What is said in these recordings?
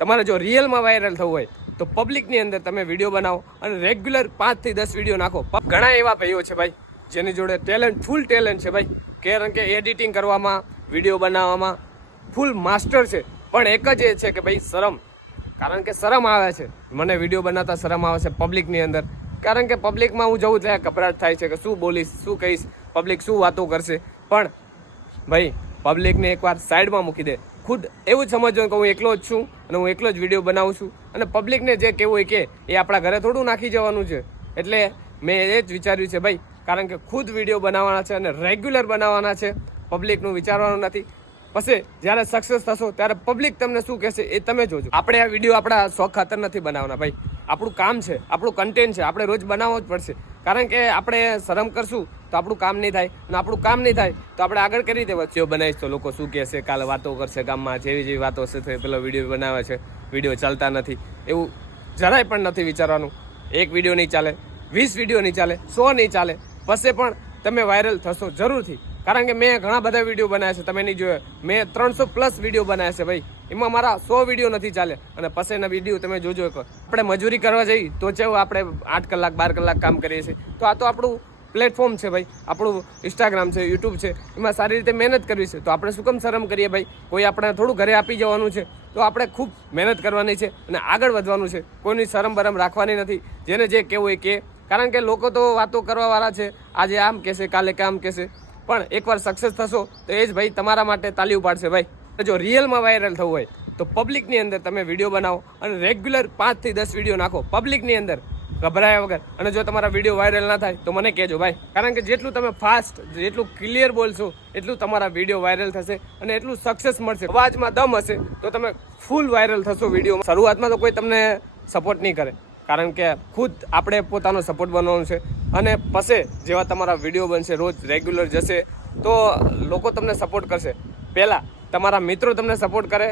તમારે જો રિયલમાં વાયરલ થવું હોય તો પબ્લિકની અંદર તમે વિડીયો બનાવો અને રેગ્યુલર 5 થી 10 વિડીયો નાખો. ઘણા એવા ભાઈઓ છે ભાઈ જેની જોડે ફૂલ ટેલેન્ટ છે ભાઈ, કારણ કે એડિટિંગ કરવામાં, વિડીયો બનાવવામાં ફૂલ માસ્ટર છે. પણ એક જ એ છે કે ભાઈ શરમ, કારણ કે શરમ આવે છે. મને વિડીયો બનાવતા શરમ આવે છે પબ્લિકની અંદર, કારણ કે પબ્લિકમાં હું જવું ત્યાં ગભરાટ થાય છે કે શું બોલીશ, શું કહીશ, પબ્લિક શું વાતો કરશે. પણ ભાઈ પબ્લિકને એકવાર સાઈડમાં મૂકી દે, ખુદ એવું જ સમજવાનું કે હું એકલો જ છું અને હું એકલો જ વિડીયો બનાવું છું અને પબ્લિકને જે કહેવું હોય કે એ આપણા ઘરે થોડું નાખી જવાનું છે. એટલે મેં એ જ વિચાર્યું છે ભાઈ, કારણ કે ખુદ વિડીયો બનાવવાના છે અને રેગ્યુલર બનાવવાના છે, પબ્લિકનું વિચારવાનું નથી. પછી જ્યારે સક્સેસ થશો ત્યારે પબ્લિક તમને શું કહેશે એ તમે જોજો. આપણે આ વિડીયો આપણા શોખ ખાતર નથી બનાવવાના ભાઈ, આપણું કામ છે, આપણું કન્ટેન્ટ છે, આપણે રોજ બનાવવો જ પડશે. કારણ કે આપણે શરમ કરશું તો આપણું કામ નહીં થાય, અને આપણું કામ નહીં થાય તો આપણે આગળ કરી દેવા વિડીયો બનાવીશ તો લોકો શું કહેશે, કાલે વાતો કરશે ગામમાં, જેવી વાતો હશે પેલો વિડીયો બનાવે છે, વિડીયો ચાલતા નથી, એવું જરાય પણ નથી વિચારવાનું. એક વિડીયો નહીં ચાલે, 20 વિડીયો નહીં ચાલે, 100 નહીં ચાલે, પછી પણ તમે વાયરલ થશો જરૂરથી. કારણ કે મેં ઘણા બધા વિડીયો બનાવ્યા છે, તમે નહીં જોયા, મેં 300+ વિડીયો બનાવ્યા છે ભાઈ, એમાં મારા 100 વિડીયો નથી ચાલે. અને પછીના વિડીયો તમે જોજો. આપણે મજૂરી કરવા જઈએ તો કેવું આપણે 8 કલાક 12 કલાક કામ કરીએ છીએ, તો આ તો આપણું પ્લેટફોર્મ છે ભાઈ, આપણું ઇન્સ્ટાગ્રામ છે, યુટ્યુબ છે, એમાં સારી રીતે મહેનત કરવી છે. તો આપણે શું કેમ શરમ કરીએ ભાઈ? કોઈ આપણે થોડું ઘરે આપી જવાનું છે, તો આપણે ખૂબ મહેનત કરવાની છે અને આગળ વધવાનું છે. કોઈની શરમ બરમ રાખવાની નથી, જેને જે કહેવું હોય કે. કારણ કે લોકો તો વાતો કરવાવાળા છે, આજે આમ કહેશે, કાલે કામ કહેશે, પણ એકવાર સક્સેસ થશો તો એ જ ભાઈ તમારા માટે તાલી ઉપાડશે ભાઈ. જો રિયલમાં વાયરલ થવું હોય તો પબ્લિકની અંદર તમે વિડીયો બનાવો અને રેગ્યુલર 5 થી 10 વિડીયો નાખો પબ્લિકની અંદર, ગભરાયા વગર. અને જો તમારા વિડીયો વાયરલ ના થાય તો મને કહેજો ભાઈ, કારણ કે જેટલું તમે ફાસ્ટ, જેટલું ક્લિયર બોલશો એટલું તમારા વિડીયો વાયરલ થશે અને એટલું સક્સેસ મળશે. અવાજમાં દમ હશે તો તમે ફૂલ વાયરલ થશો વિડીયો. શરૂઆતમાં તો કોઈ તમને સપોર્ટ નહીં કરે, કારણ કે ખુદ આપણે પોતાનો સપોર્ટ બનવાનું છે. અને પછી જેવા તમારા વિડીયો બનશે, રોજ રેગ્યુલર જશે, તો લોકો તમને સપોર્ટ કરશે. પહેલાં તમારા મિત્રો તમને સપોર્ટ કરે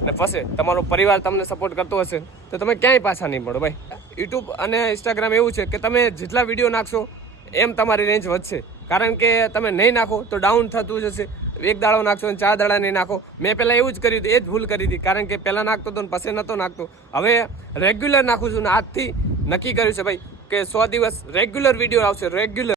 અને પછી તમારો પરિવાર તમને સપોર્ટ કરતો હશે તો તમે ક્યાંય પાછા નહીં મળો ભાઈ. યુટ્યુબ અને ઇન્સ્ટાગ્રામ એવું છે કે તમે જેટલા વિડીયો નાખશો એમ તમારી રેન્જ વધશે. કારણ કે તમે નહીં નાખો તો ડાઉન થતું જશે. એક દાડો નાખશો અને 4 દાડા નહીં નાખો. મેં પહેલાં એવું જ કર્યું હતું, એ જ ભૂલ કરી હતી. કારણ કે પહેલાં નાખતો હતો ને પછી નહોતો નાખતો. હવે રેગ્યુલર નાખું છું ને આજથી નક્કી કર્યું છે ભાઈ કે 100 દિવસ રેગ્યુલર વિડીયો આવશે, રેગ્યુલર.